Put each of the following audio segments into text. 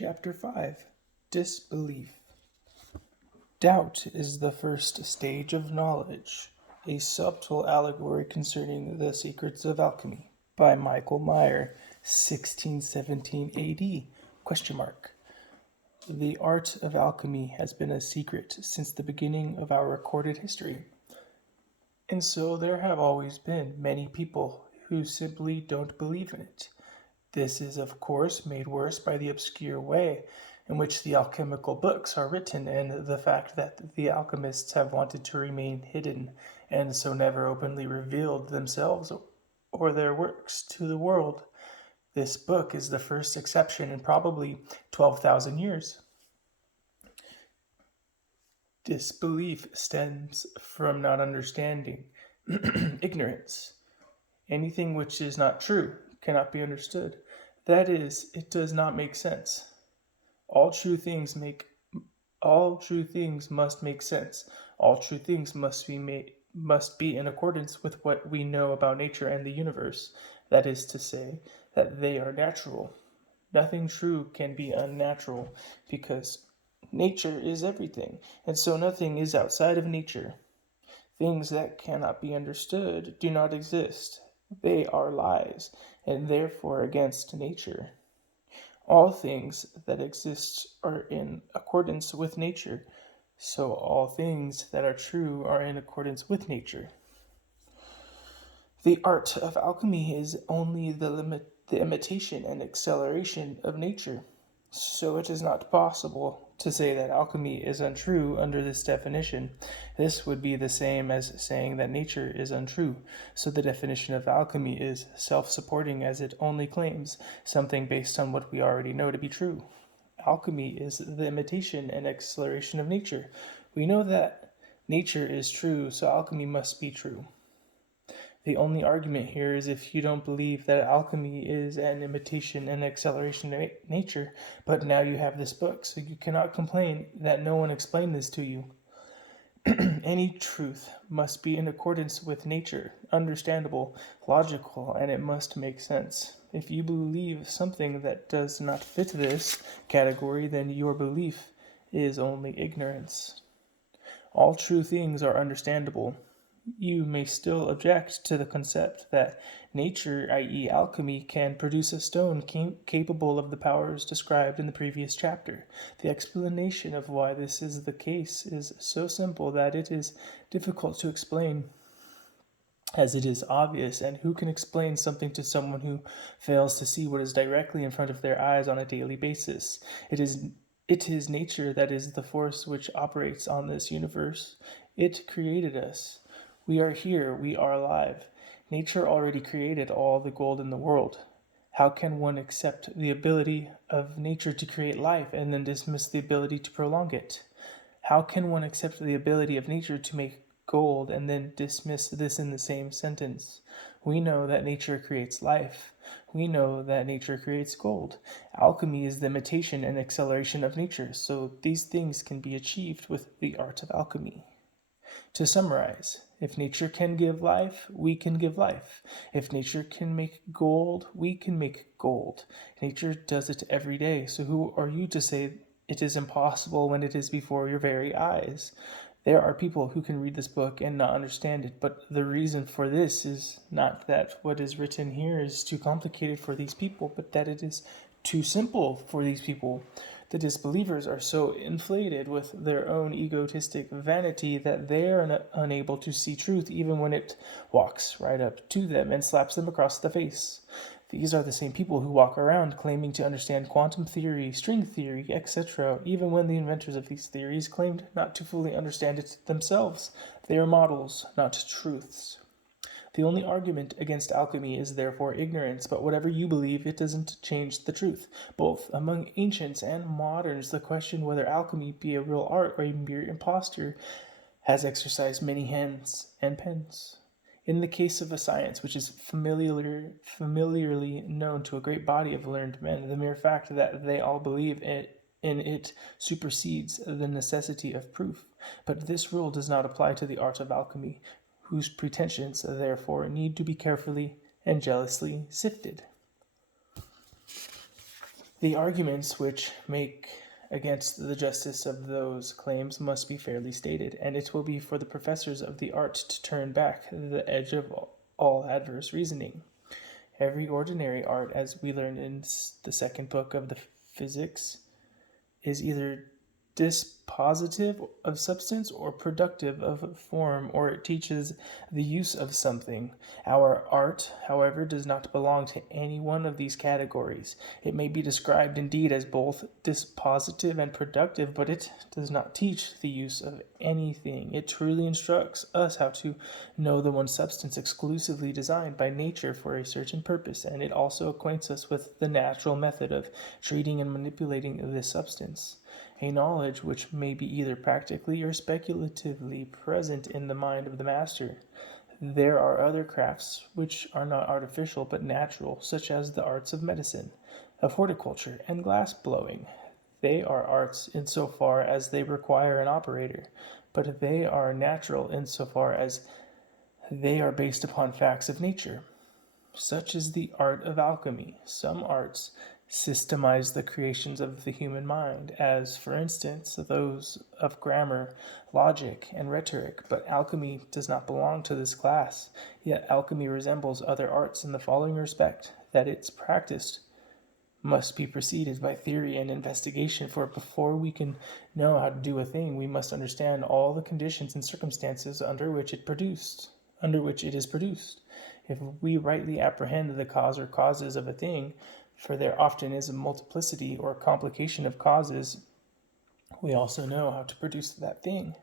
Chapter 5 Disbelief. Doubt is the first stage of knowledge, a subtle allegory concerning the secrets of alchemy, by Michael Meyer, 1617 AD? The art of alchemy has been a secret since the beginning of our recorded history. And so there have always been many people who simply don't believe in it. This is, of course, made worse by the obscure way in which the alchemical books are written and the fact that the alchemists have wanted to remain hidden and so never openly revealed themselves or their works to the world. This book is the first exception in probably 12,000 years. Disbelief stems from not understanding, ignorance. Anything which is not true cannot be understood. That is, it does not make sense. All true things must make sense. All true things must be in accordance with what we know about nature and the universe. That is to say, that they are natural. Nothing true can be unnatural, because nature is everything, and so nothing is outside of nature. Things that cannot be understood do not exist. They are lies, and therefore against nature. All things that exist are in accordance with nature, so all things that are true are in accordance with nature. The art of alchemy is only the imitation and acceleration of nature, so it is not possible to say that alchemy is untrue under this definition. This would be the same as saying that nature is untrue, so the definition of alchemy is self-supporting, as it only claims something based on what we already know to be true. Alchemy is the imitation and acceleration of nature. We know that nature is true, so alchemy must be true. The only argument here is if you don't believe that alchemy is an imitation and acceleration of nature, but now you have this book, so you cannot complain that no one explained this to you. Any truth must be in accordance with nature, understandable, logical, and it must make sense. If you believe something that does not fit this category, then your belief is only ignorance. All true things are understandable. You may still object to the concept that nature, i.e., alchemy, can produce a stone capable of the powers described in the previous chapter. The explanation of why this is the case is so simple that it is difficult to explain, as it is obvious, and who can explain something to someone who fails to see what is directly in front of their eyes on a daily basis? It is nature that is the force which operates on this universe. It created us. We are here, we are alive. Nature already created all the gold in the world. How can one accept the ability of nature to create life and then dismiss the ability to prolong it? How can one accept the ability of nature to make gold and then dismiss this in the same sentence? We know that nature creates life. We know that nature creates gold. Alchemy is the imitation and acceleration of nature, so these things can be achieved with the art of alchemy. To summarize, if nature can give life, we can give life. If nature can make gold, we can make gold. Nature does it every day, so who are you to say it is impossible when it is before your very eyes? There are people who can read this book and not understand it, but the reason for this is not that what is written here is too complicated for these people, but that it is too simple for these people. The disbelievers are so inflated with their own egotistic vanity that they are unable to see truth even when it walks right up to them and slaps them across the face. These are the same people who walk around claiming to understand quantum theory, string theory, etc., even when the inventors of these theories claimed not to fully understand it themselves. They are models, not truths. The only argument against alchemy is therefore ignorance, but whatever you believe, it doesn't change the truth. Both among ancients and moderns, the question whether alchemy be a real art or a mere imposture has exercised many hands and pens. In the case of a science which is familiarly known to a great body of learned men, the mere fact that they all believe in it supersedes the necessity of proof. But this rule does not apply to the art of alchemy, whose pretensions, therefore, need to be carefully and jealously sifted. The arguments which make against the justice of those claims must be fairly stated, and it will be for the professors of the art to turn back the edge of all adverse reasoning. Every ordinary art, as we learn in the second book of the Physics, is either dispositive of substance or productive of form, or it teaches the use of something. Our art, however, does not belong to any one of these categories. It may be described indeed as both dispositive and productive, but it does not teach the use of anything. It truly instructs us how to know the one substance exclusively designed by nature for a certain purpose, and it also acquaints us with the natural method of treating and manipulating this substance, a knowledge which may be either practically or speculatively present in the mind of the master. There are other crafts which are not artificial but natural, such as the arts of medicine, of horticulture, and glass blowing. They are arts in so far as they require an operator, but they are natural in so far as they are based upon facts of nature. Such is the art of alchemy. Some arts systemize the creations of the human mind, as, for instance, those of grammar, logic, and rhetoric, but alchemy does not belong to this class. Yet alchemy resembles other arts in the following respect, that its practice must be preceded by theory and investigation, for before we can know how to do a thing, we must understand all the conditions and circumstances under which it is produced. If we rightly apprehend the cause or causes of a thing, for there often is a multiplicity or complication of causes, we also know how to produce that thing.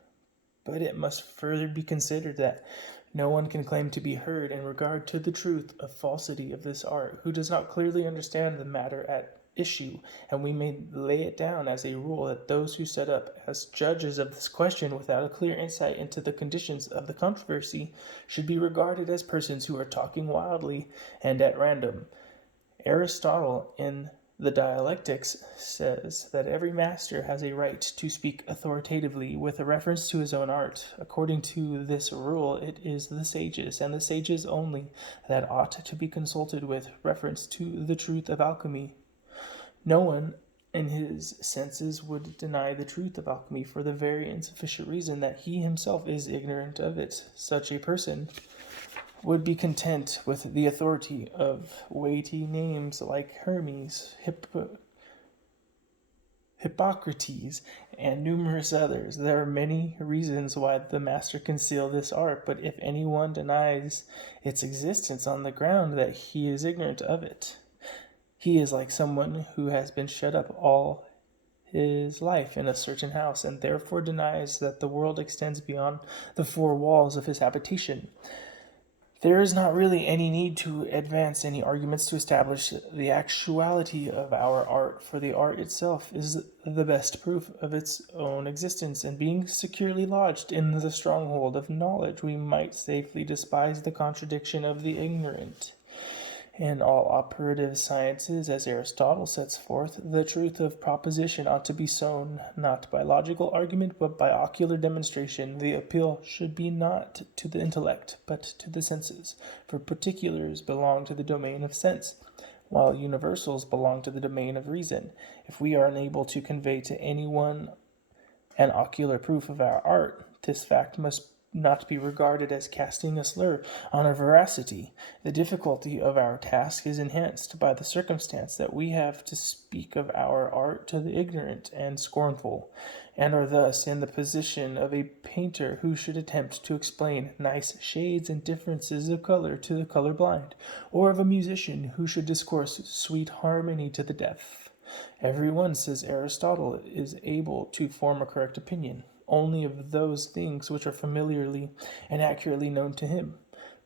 But it must further be considered that no one can claim to be heard in regard to the truth or falsity of this art who does not clearly understand the matter at issue, and we may lay it down as a rule that those who set up as judges of this question without a clear insight into the conditions of the controversy should be regarded as persons who are talking wildly and at random. Aristotle, in the Dialectics, says that every master has a right to speak authoritatively with a reference to his own art. According to this rule, it is the sages, and the sages only, that ought to be consulted with reference to the truth of alchemy. No one in his senses would deny the truth of alchemy for the very insufficient reason that he himself is ignorant of it. Such a person would be content with the authority of weighty names like Hermes, Hippocrates, and numerous others. There are many reasons why the master concealed this art, but if anyone denies its existence on the ground that he is ignorant of it, he is like someone who has been shut up all his life in a certain house, and therefore denies that the world extends beyond the four walls of his habitation. There is not really any need to advance any arguments to establish the actuality of our art, for the art itself is the best proof of its own existence, and being securely lodged in the stronghold of knowledge, we might safely despise the contradiction of the ignorant. In all operative sciences, as Aristotle sets forth, the truth of proposition ought to be sown, not by logical argument, but by ocular demonstration. The appeal should be not to the intellect, but to the senses, for particulars belong to the domain of sense, while universals belong to the domain of reason. If we are unable to convey to anyone an ocular proof of our art, this fact must not be regarded as casting a slur on our veracity. The difficulty of our task is enhanced by the circumstance that we have to speak of our art to the ignorant and scornful, and are thus in the position of a painter who should attempt to explain nice shades and differences of color to the colorblind, or of a musician who should discourse sweet harmony to the deaf. Every one, says Aristotle, is able to form a correct opinion only of those things which are familiarly and accurately known to him.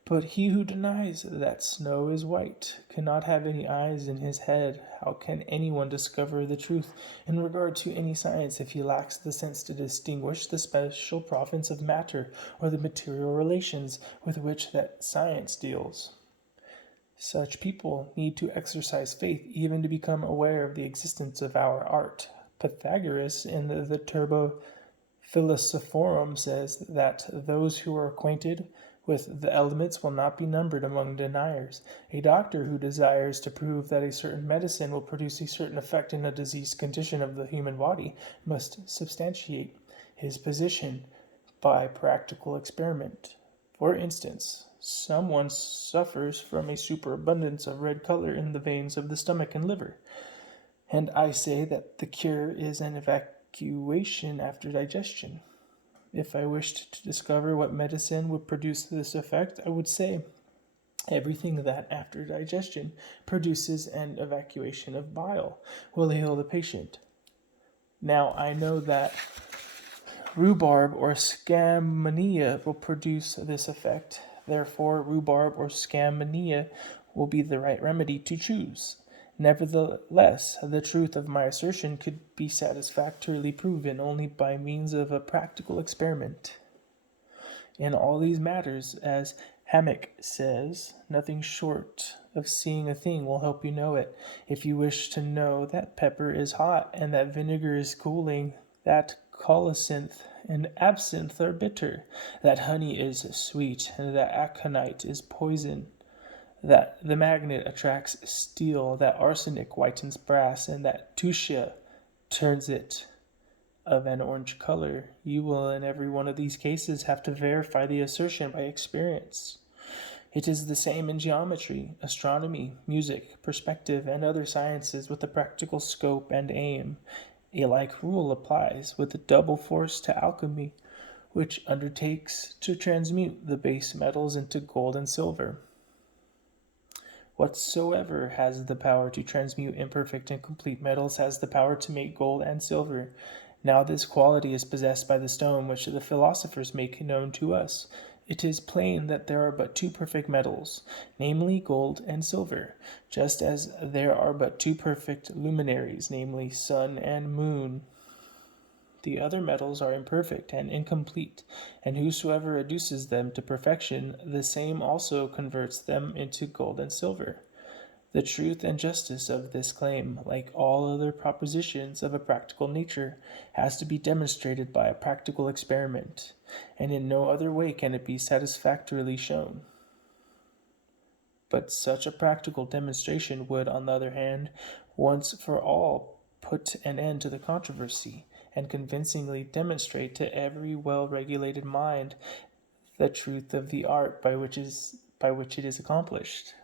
But he who denies that snow is white cannot have any eyes in his head. How can anyone discover the truth in regard to any science if he lacks the sense to distinguish the special province of matter or the material relations with which that science deals? Such people need to exercise faith even to become aware of the existence of our art. Pythagoras, in the Turbo Philosophorum, says that those who are acquainted with the elements will not be numbered among deniers. A doctor who desires to prove that a certain medicine will produce a certain effect in a diseased condition of the human body must substantiate his position by practical experiment. For instance, someone suffers from a superabundance of red color in the veins of the stomach and liver, and I say that the cure is an evacuation after digestion. If I wished to discover what medicine would produce this effect, I would say everything that, after digestion, produces an evacuation of bile will heal the patient. Now, I know that rhubarb or scammania will produce this effect. Therefore, rhubarb or scammania will be the right remedy to choose. Nevertheless, the truth of my assertion could be satisfactorily proven only by means of a practical experiment. In all these matters, as Hammock says, nothing short of seeing a thing will help you know it. If you wish to know that pepper is hot and that vinegar is cooling, that colocynth and absinthe are bitter, that honey is sweet and that aconite is poison, that the magnet attracts steel, that arsenic whitens brass, and that tusia turns it of an orange color, you will in every one of these cases have to verify the assertion by experience. It is the same in geometry, astronomy, music, perspective, and other sciences with a practical scope and aim. A like rule applies with double force to alchemy, which undertakes to transmute the base metals into gold and silver. Whatsoever has the power to transmute imperfect and complete metals has the power to make gold and silver. Now this quality is possessed by the stone which the philosophers make known to us. It is plain that there are but two perfect metals, namely gold and silver, just as there are but two perfect luminaries, namely sun and moon. The other metals are imperfect and incomplete, and whosoever reduces them to perfection, the same also converts them into gold and silver. The truth and justice of this claim, like all other propositions of a practical nature, has to be demonstrated by a practical experiment, and in no other way can it be satisfactorily shown. But such a practical demonstration would, on the other hand, once for all put an end to the controversy, and convincingly demonstrate to every well-regulated mind the truth of the art by which it is accomplished.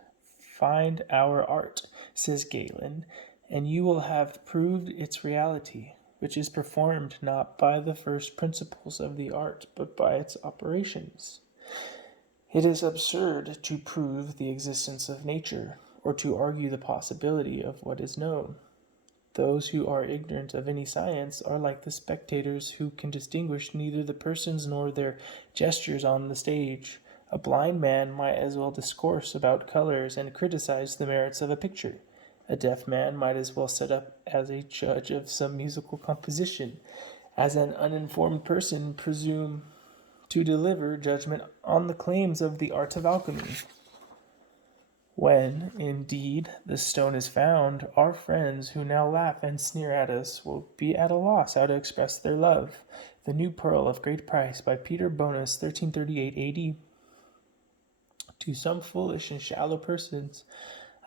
Find our art, says Galen, and you will have proved its reality, which is performed not by the first principles of the art, but by its operations. It is absurd to prove the existence of nature, or to argue the possibility of what is known. Those who are ignorant of any science are like the spectators who can distinguish neither the persons nor their gestures on the stage. A blind man might as well discourse about colors and criticize the merits of a picture. A deaf man might as well set up as a judge of some musical composition, as an uninformed person presume to deliver judgment on the claims of the art of alchemy. When, indeed, the stone is found, our friends who now laugh and sneer at us will be at a loss how to express their love. The New Pearl of Great Price by Peter Bonus, 1338 A.D. To some foolish and shallow persons,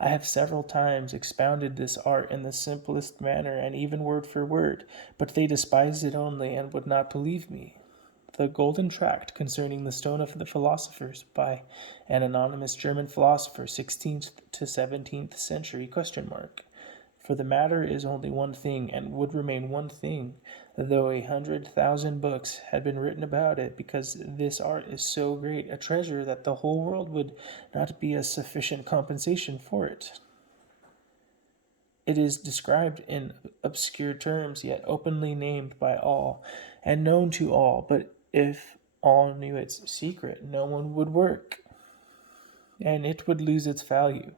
I have several times expounded this art in the simplest manner and even word for word, but they despised it only and would not believe me. The Golden Tract concerning the Stone of the Philosophers by an anonymous German philosopher, 16th to 17th century, ? For the matter is only one thing, and would remain one thing, though 100,000 books had been written about it, because this art is so great a treasure that the whole world would not be a sufficient compensation for it. It is described in obscure terms, yet openly named by all, and known to all, but if all knew its secret, no one would work, and it would lose its value.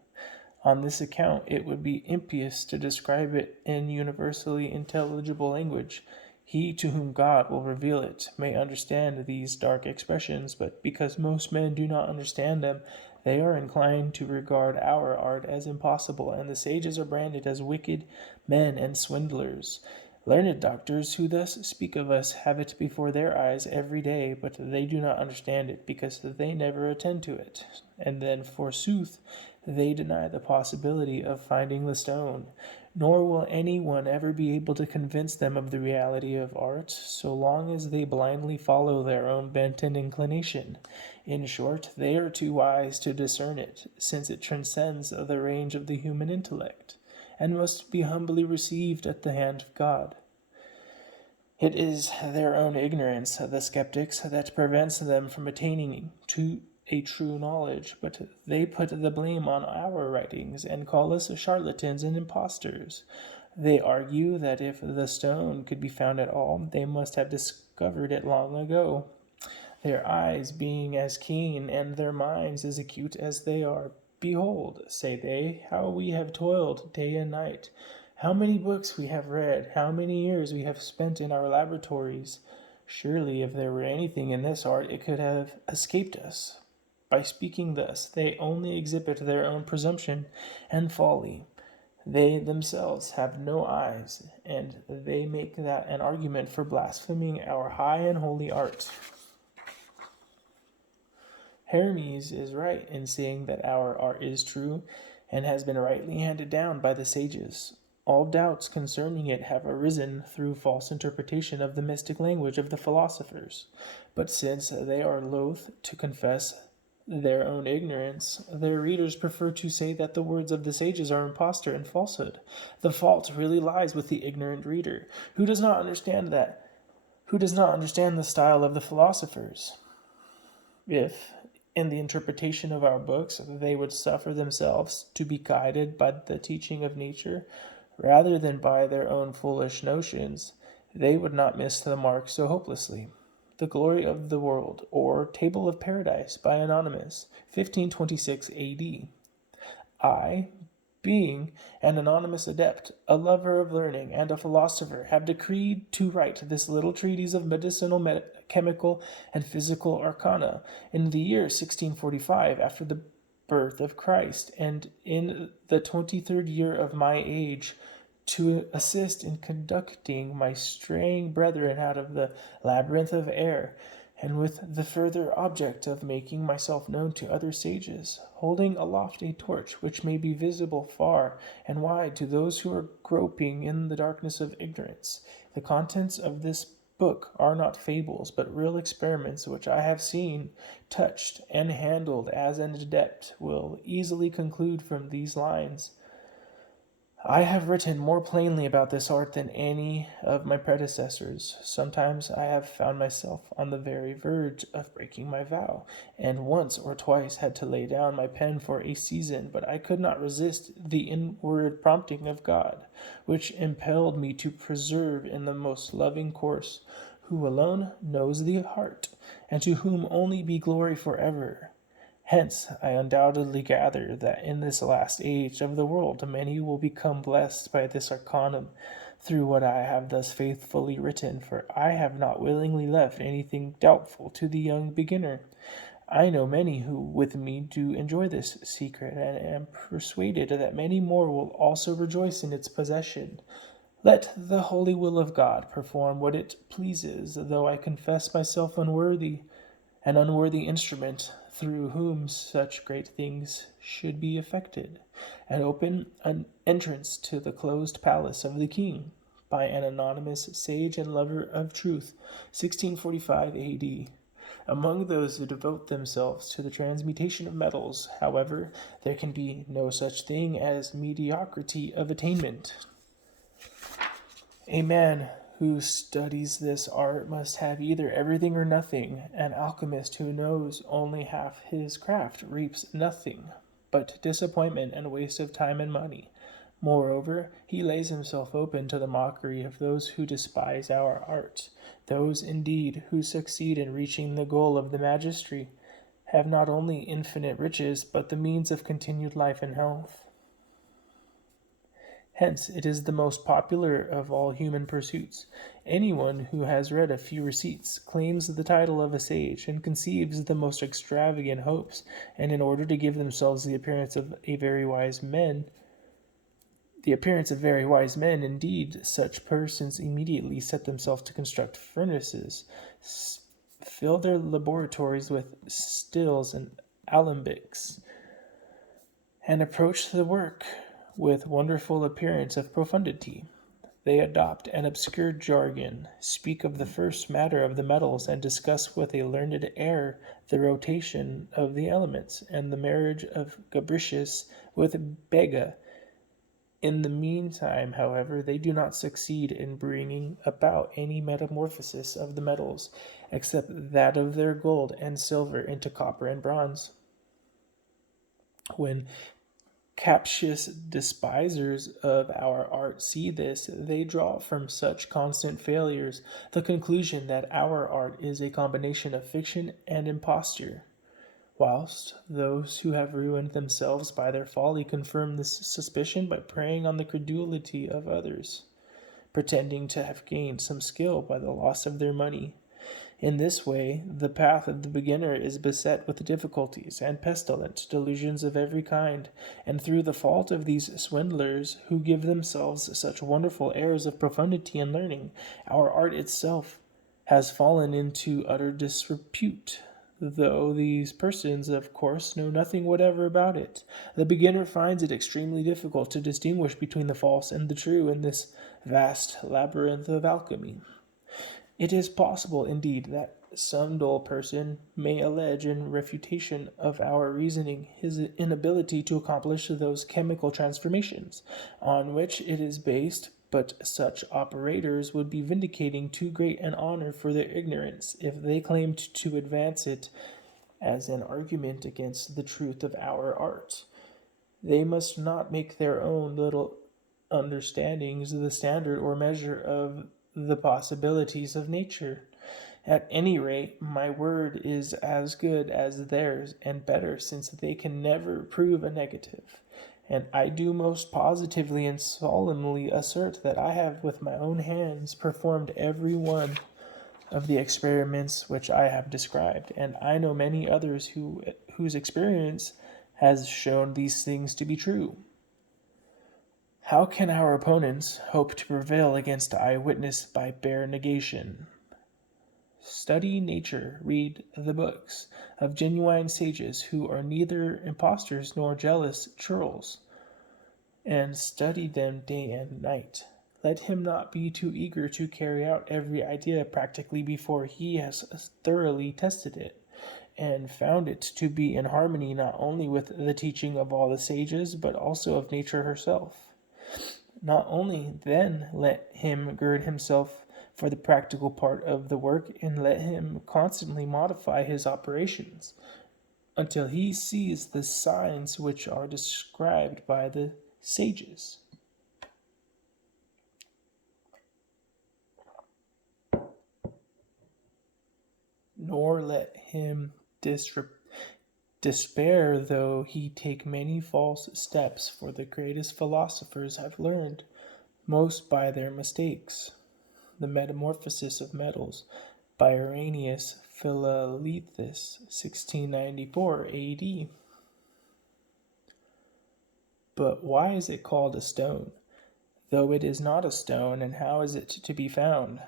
On this account, it would be impious to describe it in universally intelligible language. He to whom God will reveal it may understand these dark expressions, but because most men do not understand them, they are inclined to regard our art as impossible, and the sages are branded as wicked men and swindlers. Learned doctors who thus speak of us have it before their eyes every day, but they do not understand it because they never attend to it. And then, forsooth, they deny the possibility of finding the stone. Nor will any one ever be able to convince them of the reality of art, so long as they blindly follow their own bent and inclination. In short, they are too wise to discern it, since it transcends the range of the human intellect, and must be humbly received at the hand of God. It is their own ignorance, the skeptics, that prevents them from attaining to a true knowledge, but they put the blame on our writings and call us charlatans and impostors. They argue that if the stone could be found at all, they must have discovered it long ago, their eyes being as keen and their minds as acute as they are. Behold, say they, how we have toiled day and night, how many books we have read, how many years we have spent in our laboratories. Surely, if there were anything in this art, it could have escaped us. By speaking thus, they only exhibit their own presumption and folly. They themselves have no eyes, and they make that an argument for blaspheming our high and holy art. Hermes is right in saying that our art is true and has been rightly handed down by the sages. All doubts concerning it have arisen through false interpretation of the mystic language of the philosophers. But since they are loath to confess their own ignorance, their readers prefer to say that the words of the sages are imposture and falsehood. The fault really lies with the ignorant reader, who does not understand the style of the philosophers. If, in the interpretation of our books, they would suffer themselves to be guided by the teaching of nature, rather than by their own foolish notions, they would not miss the mark so hopelessly. The Glory of the World, or Table of Paradise, by Anonymous, 1526 A.D. I, being an anonymous adept, a lover of learning, and a philosopher, have decreed to write this little treatise of medicinal, chemical, and physical arcana in the year 1645 after the birth of Christ, and in the 23rd year of my age, to assist in conducting my straying brethren out of the labyrinth of error, and with the further object of making myself known to other sages, holding aloft a torch which may be visible far and wide to those who are groping in the darkness of ignorance. The contents of this book are not fables, but real experiments which I have seen, touched, and handled as an adept will easily conclude from these lines. I have written more plainly about this art than any of my predecessors. Sometimes I have found myself on the very verge of breaking my vow, and once or twice had to lay down my pen for a season, but I could not resist the inward prompting of God, which impelled me to persevere in the most loving course, who alone knows the heart, and to whom only be glory forever. Hence, I undoubtedly gather that in this last age of the world many will become blessed by this arcanum through what I have thus faithfully written, for I have not willingly left anything doubtful to the young beginner. I know many who with me do enjoy this secret, and am persuaded that many more will also rejoice in its possession. Let the holy will of God perform what it pleases, though I confess myself an unworthy instrument through whom such great things should be effected, and open an entrance to the closed palace of the king, by an anonymous sage and lover of truth, 1645 A.D. Among those who devote themselves to the transmutation of metals, however, there can be no such thing as mediocrity of attainment. A man who studies this art must have either everything or nothing. An alchemist who knows only half his craft reaps nothing but disappointment and waste of time and money. Moreover, he lays himself open to the mockery of those who despise our art. Those, indeed, who succeed in reaching the goal of the magistracy have not only infinite riches, but the means of continued life and health. Hence, it is the most popular of all human pursuits. Anyone who has read a few receipts claims the title of a sage and conceives the most extravagant hopes, and in order to give themselves the appearance of a very wise men, the appearance of very wise men. Indeed, such persons immediately set themselves to construct furnaces, fill their laboratories with stills and alembics, and approach the work with wonderful appearance of profundity. They adopt an obscure jargon, speak of the first matter of the metals, and discuss with a learned air the rotation of the elements, and the marriage of Gabricius with Bega. In the meantime, however, they do not succeed in bringing about any metamorphosis of the metals, except that of their gold and silver into copper and bronze. When captious despisers of our art see this, they draw from such constant failures the conclusion that our art is a combination of fiction and imposture, whilst those who have ruined themselves by their folly confirm this suspicion by preying on the credulity of others, pretending to have gained some skill by the loss of their money. In this way, the path of the beginner is beset with difficulties and pestilent delusions of every kind, and through the fault of these swindlers, who give themselves such wonderful airs of profundity and learning, our art itself has fallen into utter disrepute. Though these persons, of course, know nothing whatever about it, the beginner finds it extremely difficult to distinguish between the false and the true in this vast labyrinth of alchemy. It is possible, indeed, that some dull person may allege in refutation of our reasoning his inability to accomplish those chemical transformations on which it is based, but such operators would be vindicating too great an honor for their ignorance if they claimed to advance it as an argument against the truth of our art. They must not make their own little understandings the standard or measure of the possibilities of nature. At any rate, my word is as good as theirs, and better, since they can never prove a negative. And I do most positively and solemnly assert that I have with my own hands performed every one of the experiments which I have described, and I know many others whose experience has shown these things to be true. How can our opponents hope to prevail against eyewitness by bare negation? Study nature, read the books of genuine sages who are neither impostors nor jealous churls, and study them day and night. Let him not be too eager to carry out every idea practically before he has thoroughly tested it, and found it to be in harmony not only with the teaching of all the sages, but also of nature herself. Not only then let him gird himself for the practical part of the work, and let him constantly modify his operations until he sees the signs which are described by the sages. Nor let him despair though he take many false steps, for the greatest philosophers have learned most by their mistakes. The Metamorphosis of Metals by Irenaeus Philalethes, 1694 AD. But why is it called a stone, though it is not a stone, and how is it to be found?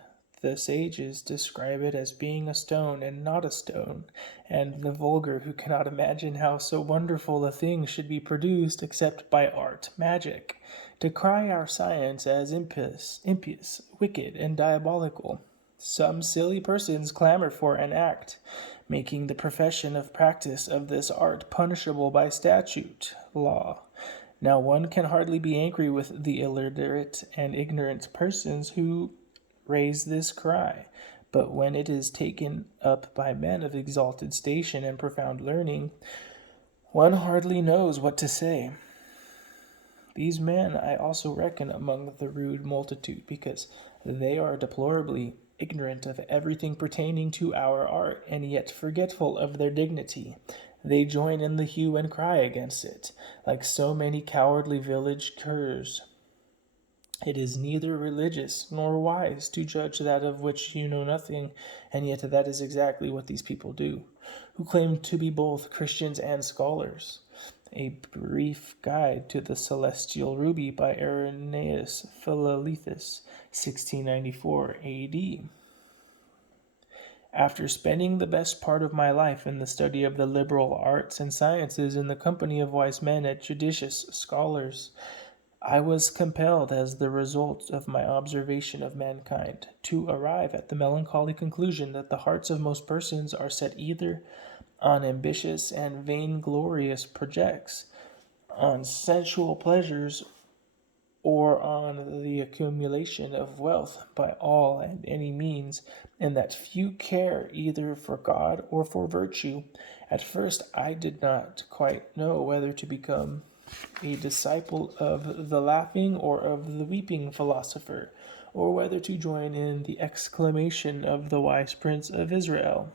The sages describe it as being a stone and not a stone, and the vulgar, who cannot imagine how so wonderful a thing should be produced except by art, magic, decry our science as impious, wicked, and diabolical. Some silly persons clamor for an act, making the profession of practice of this art punishable by statute, law. Now one can hardly be angry with the illiterate and ignorant persons who raise this cry, but when it is taken up by men of exalted station and profound learning, one hardly knows what to say. These men I also reckon among the rude multitude, because they are deplorably ignorant of everything pertaining to our art, and yet forgetful of their dignity. They join in the hue and cry against it, like so many cowardly village curs. It is neither religious nor wise to judge that of which you know nothing, and yet that is exactly what these people do, who claim to be both Christians and scholars. A Brief Guide to the Celestial Ruby by Irenaeus Philolaethus, 1694 AD. After spending the best part of my life in the study of the liberal arts and sciences in the company of wise men and judicious scholars, I was compelled, as the result of my observation of mankind, to arrive at the melancholy conclusion that the hearts of most persons are set either on ambitious and vainglorious projects, on sensual pleasures, or on the accumulation of wealth by all and any means, and that few care either for God or for virtue. At first I did not quite know whether to become a disciple of the laughing or of the weeping philosopher, or whether to join in the exclamation of the wise prince of Israel.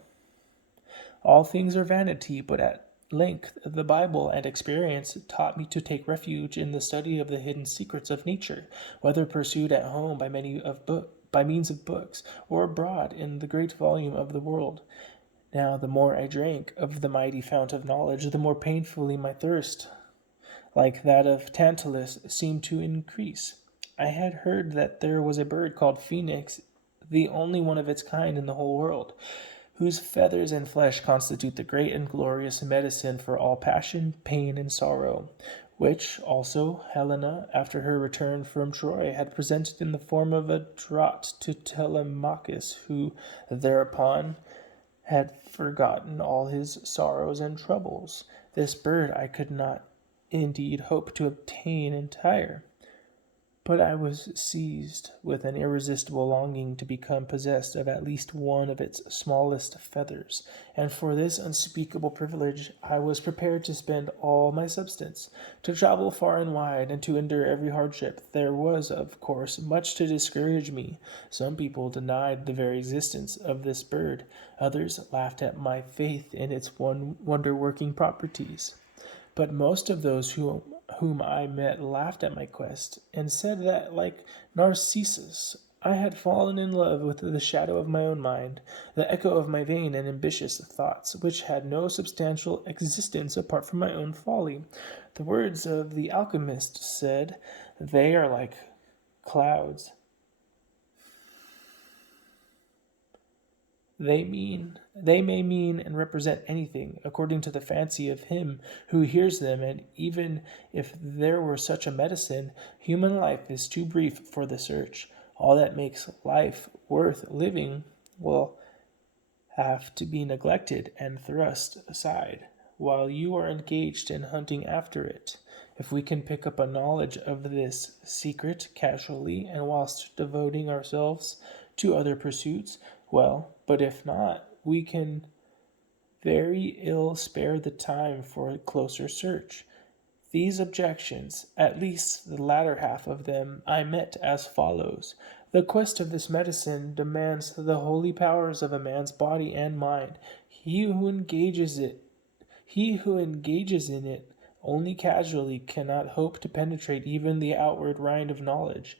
All things are vanity, but at length the Bible and experience taught me to take refuge in the study of the hidden secrets of nature, whether pursued at home by means of books, or abroad in the great volume of the world. Now the more I drank of the mighty fount of knowledge, the more painfully my thirst, like that of Tantalus, seemed to increase. I had heard that there was a bird called Phoenix, the only one of its kind in the whole world, whose feathers and flesh constitute the great and glorious medicine for all passion, pain, and sorrow, which also Helena, after her return from Troy, had presented in the form of a draught to Telemachus, who thereupon had forgotten all his sorrows and troubles. This bird I could not indeed hope to obtain entire, but I was seized with an irresistible longing to become possessed of at least one of its smallest feathers, and for this unspeakable privilege I was prepared to spend all my substance, to travel far and wide, and to endure every hardship. There was, of course, much to discourage me. Some people denied the very existence of this bird. Others laughed at my faith in its wonder-working properties. But most of those whom I met laughed at my quest, and said that, like Narcissus, I had fallen in love with the shadow of my own mind, the echo of my vain and ambitious thoughts, which had no substantial existence apart from my own folly. The words of the alchemist said, "They are like clouds. They may mean and represent anything, according to the fancy of him who hears them, and even if there were such a medicine, human life is too brief for the search. All that makes life worth living will have to be neglected and thrust aside, while you are engaged in hunting after it. If we can pick up a knowledge of this secret casually, and whilst devoting ourselves to other pursuits, well, but if not, we can very ill spare the time for a closer search." These objections, at least the latter half of them, I met as follows. The quest of this medicine demands the holy powers of a man's body and mind. He who engages in it only casually cannot hope to penetrate even the outward rind of knowledge.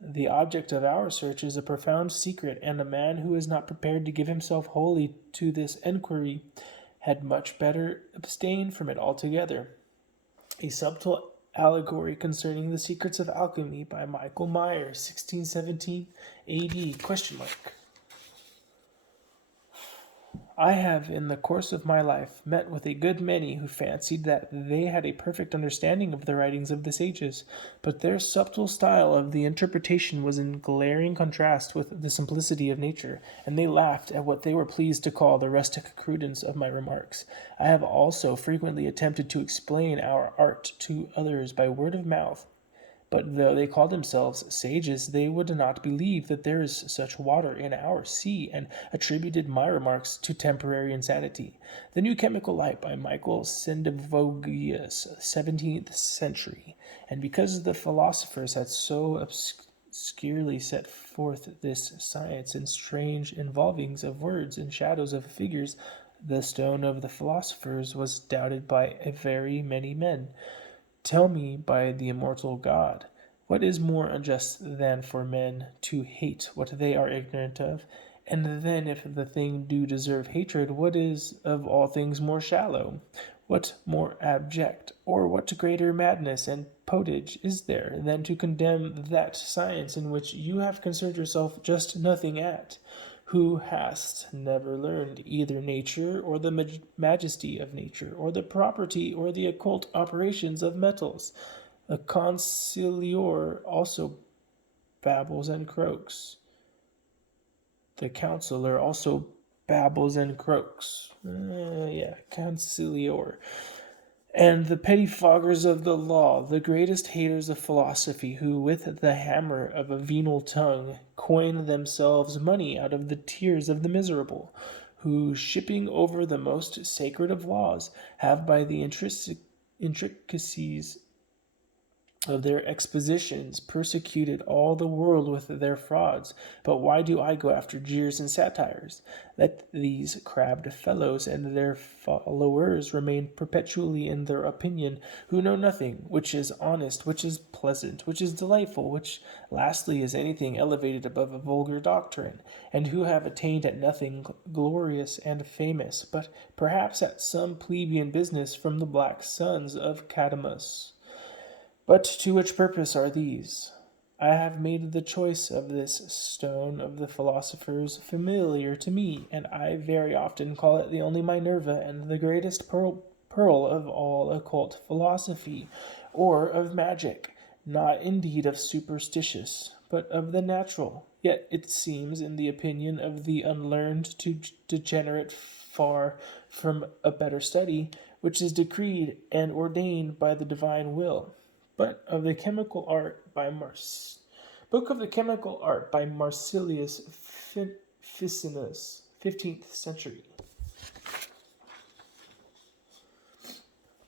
The object of our search is a profound secret, and a man who is not prepared to give himself wholly to this enquiry had much better abstain from it altogether. A subtle allegory concerning the secrets of alchemy by Michael Myers, 1617 A.D. ? I have, in the course of my life, met with a good many who fancied that they had a perfect understanding of the writings of the sages, but their subtle style of the interpretation was in glaring contrast with the simplicity of nature, and they laughed at what they were pleased to call the rustic crudence of my remarks. I have also frequently attempted to explain our art to others by word of mouth, but though they called themselves sages, they would not believe that there is such water in our sea, and attributed my remarks to temporary insanity. The New Chemical Light by Michael Sendivogius, 17th century. And because the philosophers had so obscurely set forth this science in strange involvings of words and shadows of figures, the stone of the philosophers was doubted by a very many men. Tell me, by the immortal God, what is more unjust than for men to hate what they are ignorant of? And then, if the thing do deserve hatred, what is of all things more shallow? What more abject, or what greater madness and pottage is there than to condemn that science in which you have concerned yourself just nothing at, who hast never learned either nature or the majesty of nature, or the property or the occult operations of metals? The concilior also babbles and croaks. The counselor also babbles and croaks. Concilior. And the pettifoggers of the law, the greatest haters of philosophy, who with the hammer of a venal tongue coin themselves money out of the tears of the miserable, who, shipping over the most sacred of laws, have by the intricacies of their expositions persecuted all the world with their frauds. But why do I go after jeers and satires? Let these crabbed fellows and their followers remain perpetually in their opinion, who know nothing, which is honest, which is pleasant, which is delightful, which lastly is anything elevated above a vulgar doctrine, and who have attained at nothing glorious and famous, but perhaps at some plebeian business from the black sons of Cadamus. But to which purpose are these? I have made the choice of this stone of the philosophers familiar to me, and I very often call it the only Minerva and the greatest pearl of all occult philosophy, or of magic, not indeed of superstitious, but of the natural. Yet it seems, in the opinion of the unlearned, to degenerate far from a better study, which is decreed and ordained by the divine will. Book of the Chemical Art by Marsilius Ficinus, 15th century.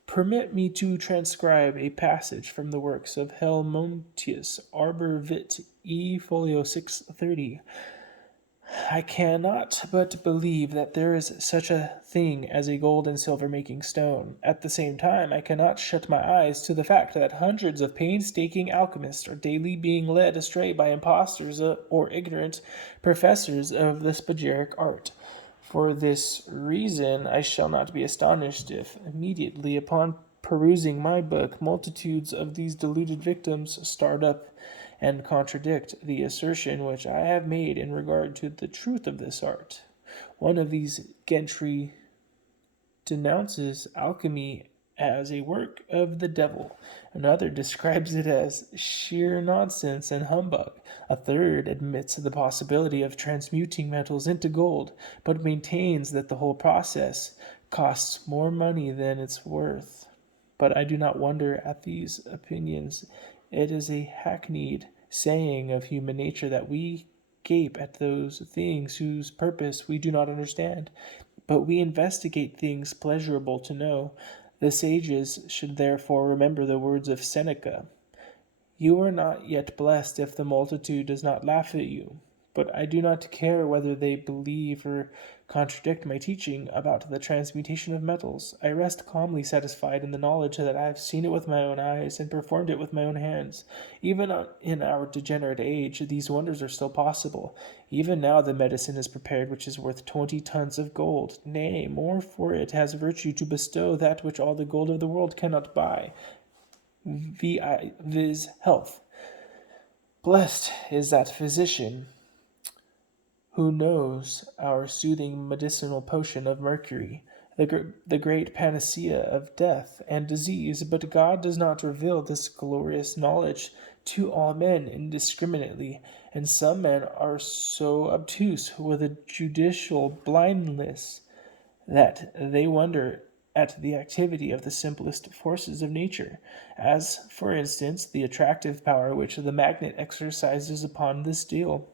Permit me to transcribe a passage from the works of Helmontius, Arbor Vit, E. Folio 630. I cannot but believe that there is such a thing as a gold and silver making stone. At the same time, I cannot shut my eyes to the fact that hundreds of painstaking alchemists are daily being led astray by impostors or ignorant professors of the spagyric art. For this reason, I shall not be astonished if, immediately upon perusing my book, multitudes of these deluded victims start up and contradict the assertion which I have made in regard to the truth of this art. One of these gentry denounces alchemy as a work of the devil. Another describes it as sheer nonsense and humbug. A third admits the possibility of transmuting metals into gold, but maintains that the whole process costs more money than it's worth. But I do not wonder at these opinions. It is a hackneyed saying of human nature that we gape at those things whose purpose we do not understand, but we investigate things pleasurable to know. The sages should therefore remember the words of Seneca: "You are not yet blessed if the multitude does not laugh at you." But I do not care whether they believe or contradict my teaching about the transmutation of metals. I rest calmly satisfied in the knowledge that I have seen it with my own eyes and performed it with my own hands. Even in our degenerate age, these wonders are still possible. Even now the medicine is prepared which is worth 20 tons of gold. Nay, more, for it has virtue to bestow that which all the gold of the world cannot buy, viz. Health. Blessed is that physician who knows our soothing medicinal potion of mercury, the great panacea of death and disease. But God does not reveal this glorious knowledge to all men indiscriminately, and some men are so obtuse with a judicial blindness that they wonder at the activity of the simplest forces of nature, as, for instance, the attractive power which the magnet exercises upon the steel.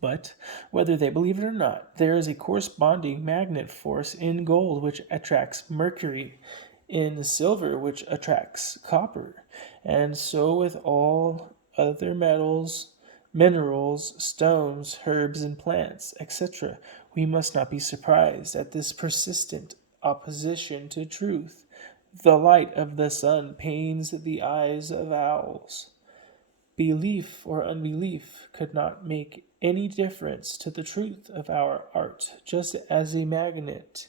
But, whether they believe it or not, there is a corresponding magnet force in gold which attracts mercury, in silver which attracts copper, and so with all other metals, minerals, stones, herbs, and plants, etc. We must not be surprised at this persistent opposition to truth. The light of the sun pains the eyes of owls. Belief or unbelief could not make any difference to the truth of our art, just as a magnet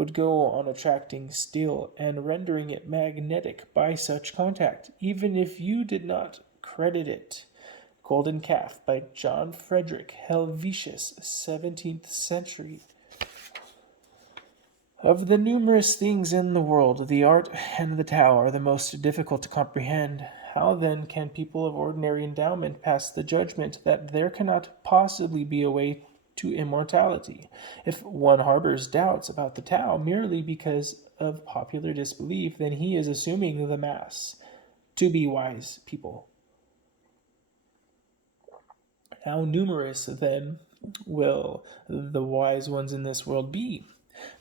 would go on attracting steel and rendering it magnetic by such contact, even if you did not credit it. Golden Calf by John Frederick Helvetius, 17th century. Of the numerous things in the world, the art and the Tao are the most difficult to comprehend. How then can people of ordinary endowment pass the judgment that there cannot possibly be a way to immortality? If one harbors doubts about the Tao merely because of popular disbelief, then he is assuming the mass to be wise people. How numerous, then, will the wise ones in this world be?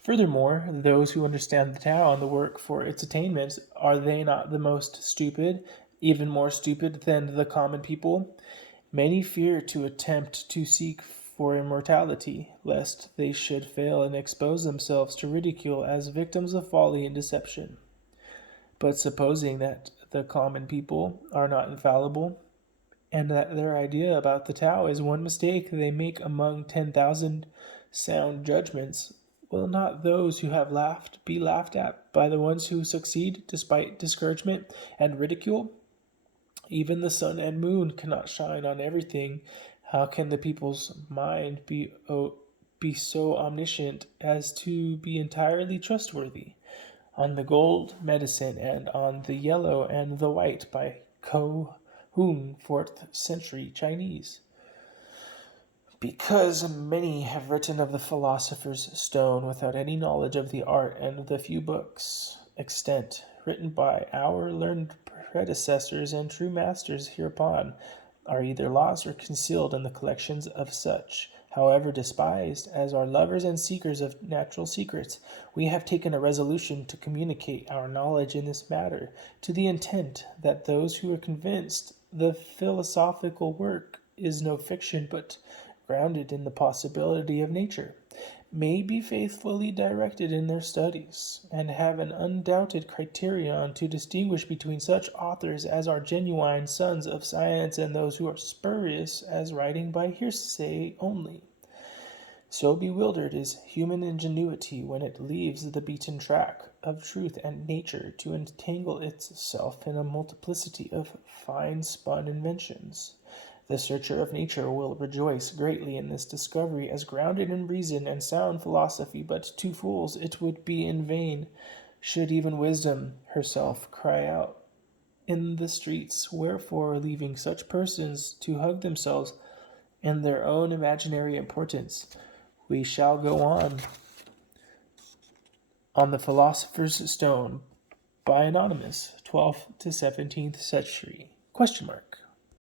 Furthermore, those who understand the Tao and the work for its attainment, are they not the most stupid, even more stupid than the common people? Many fear to attempt to seek for immortality, lest they should fail and expose themselves to ridicule as victims of folly and deception. But supposing that the common people are not infallible, and that their idea about the Tao is one mistake they make among 10,000 sound judgments, will not those who have laughed be laughed at by the ones who succeed despite discouragement and ridicule? Even the sun and moon cannot shine on everything. How can the people's mind be so omniscient as to be entirely trustworthy? On the gold medicine and on the yellow and the white by Ko-Hun, 4th century Chinese. Because many have written of the philosopher's stone without any knowledge of the art, and the few books extant written by our learned predecessors and true masters hereupon are either lost or concealed in the collections of such, however despised, as are lovers and seekers of natural secrets, we have taken a resolution to communicate our knowledge in this matter, to the intent that those who are convinced the philosophical work is no fiction, but grounded in the possibility of nature, may be faithfully directed in their studies, and have an undoubted criterion to distinguish between such authors as are genuine sons of science and those who are spurious as writing by hearsay only. So bewildered is human ingenuity when it leaves the beaten track of truth and nature to entangle itself in a multiplicity of fine-spun inventions. The searcher of nature will rejoice greatly in this discovery as grounded in reason and sound philosophy, but to fools it would be in vain, should even wisdom herself cry out in the streets. Wherefore, leaving such persons to hug themselves in their own imaginary importance, we shall go on the Philosopher's Stone by Anonymous, 12th to 17th century, ?